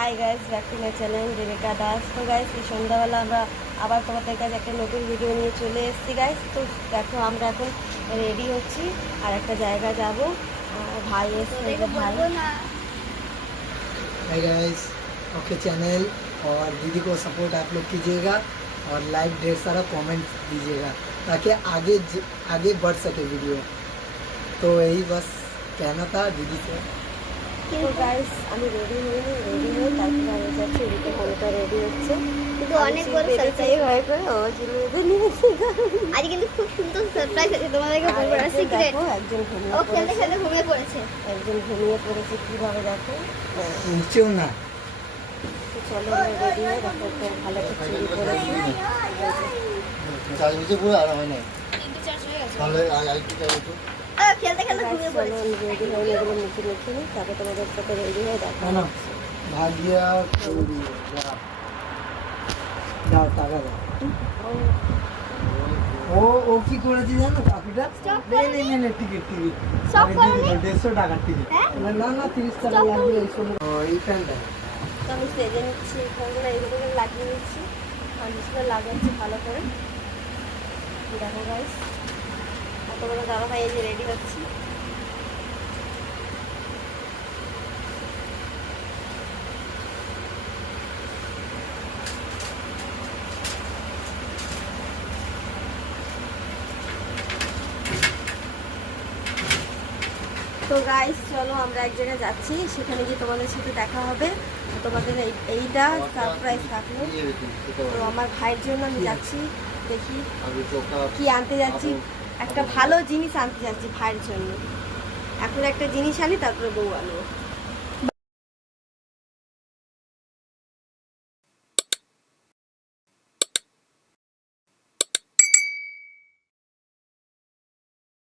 High guys, back to my channel Rebecca Das. তো guys, এই সন্ধ্যাবেলা আমরা আবার তোমাদের কাছে একটা নতুন ভিডিও নিয়ে চলে এসেছি গাইস। তো দেখো, আমরা এখন রেডি হচ্ছি আর একটা জায়গা যাব। ভাই এসে ভাই। हाय गाइस, ओके चैनल और दीदी को सपोर्ट आप लोग कीजिएगा और लाइक ढेर सारा कमेंट दीजिएगा ताकि आगे बढ़ सके वीडियो। तो यही बस कहना था दीदी से। তো গাইস, আমি রেডি হয়ে তারপরে আমি যাচ্ছি। এদিকে মনটা রেডি হচ্ছে, কিন্তু অনেক বড় সারপ্রাইজ হয়ে করে ও জিলুবে নিয়েছে। আজ কিন্তু খুব সুন্দর সারপ্রাইজ আছে, তোমাদেরকে বলবো না, সিক্রেট। একজন ঘুমিয়ে ও খেলতে খেলতে ঘুমিয়ে পড়েছে। কিভাবে দেখো। ऊंचे ना তো চলো, আমরা রেডি হয়ে দেখো, তো ভালো একটা চুরি করেছি। চার্জ নিচে পুরো আর হয় না তিনটে চার্জ হয়ে গেছে। তাহলে আরেকটু চার্জ হতো। খেলতে খেলতে ঘুমিয়ে চলো, পড়েছে। আমি রেডি হয়ে এগুলো মুখে মুখে নিই, তারপর তোমাদের সাথে রেডি হয়ে দেখো। है ना भागिया দাও টাকা দাও। ও ও কি করেছে জানো কাকুটা? নে টিকিট Stop করোনি? 150 টাকার টিকিট। হ্যাঁ? না 30 টাকা লাগবে এই সময়। ও এই ফ্যানটা তো আমি সেজে নিচ্ছি, এখানগুলো এগুলো লাগিয়ে নিচ্ছি, ফার্নিচার লাগাচ্ছি ভালো করে। দেখো গাইস, কত বড় দাদা ভাই এই যে রেডি হচ্ছি। তো গাইস, চলো আমরা এক জায়গায় যাচ্ছি, সেখানে গিয়ে তোমাদের সাথে দেখা হবে। তোমাদের এইটা সারপ্রাইজ থাকলো। তো আমার ভাইয়ের জন্য আমি যাচ্ছি, দেখি কি আনতে যাচ্ছি। একটা ভালো জিনিস আনতে যাচ্ছি ভাইয়ের জন্য। এখন একটা জিনিস আনি, তারপরে বউ আনবো।